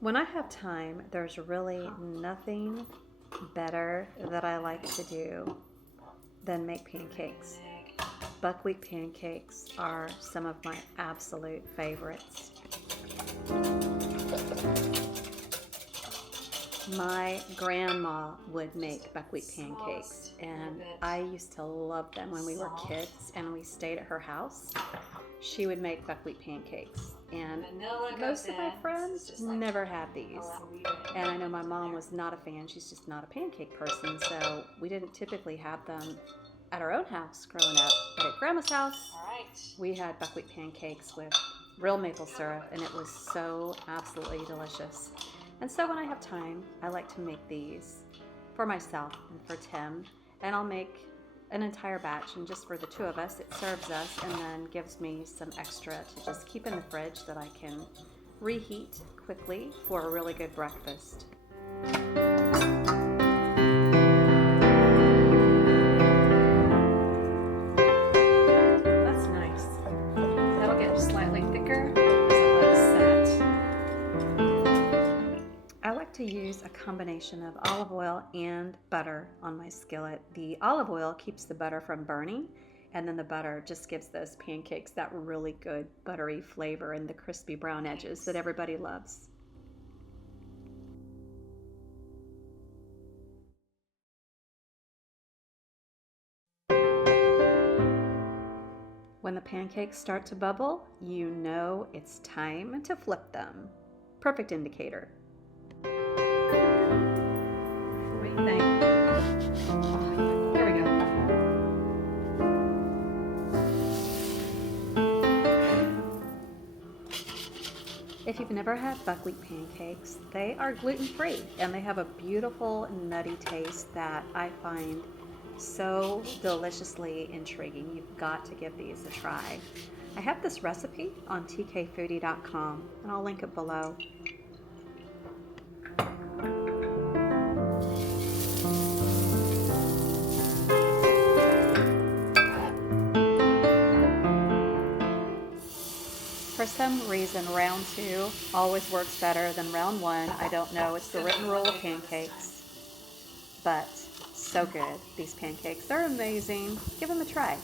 When I have time, there's really nothing better that I like to do than make pancakes. Buckwheat pancakes are some of my absolute favorites. My grandma would make buckwheat pancakes, and I used to love them when we were kids and we stayed at her house. She would make buckwheat pancakes, and most of my friends never had these. And I know my mom was not a fan. She's just not a pancake person, so we didn't typically have them at our own house growing up. But at Grandma's house, we had buckwheat pancakes with real maple syrup, and it was so absolutely delicious. And so when I have time, I like to make these for myself and for Tim, and I'll make an entire batch, and just for the two of us, it serves us and then gives me some extra to just keep in the fridge that I can reheat quickly for a really good breakfast. That's nice. That'll get slightly thicker as it lets set. I like to use a combination of olive oil and butter on my skillet. The olive oil keeps the butter from burning, and then the butter just gives those pancakes that really good buttery flavor and the crispy brown edges that everybody loves. When the pancakes start to bubble, you know it's time to flip them. Perfect indicator. What do you think? Oh, here we go. If you've never had buckwheat pancakes, they are gluten-free and they have a beautiful nutty taste that I find so deliciously intriguing. You've got to give these a try. I have this recipe on tkfoodie.com and I'll link it below. For some reason, round 2 always works better than round 1. I don't know. It's the written rule of pancakes. But so good. These pancakes, they're amazing. Give them a try.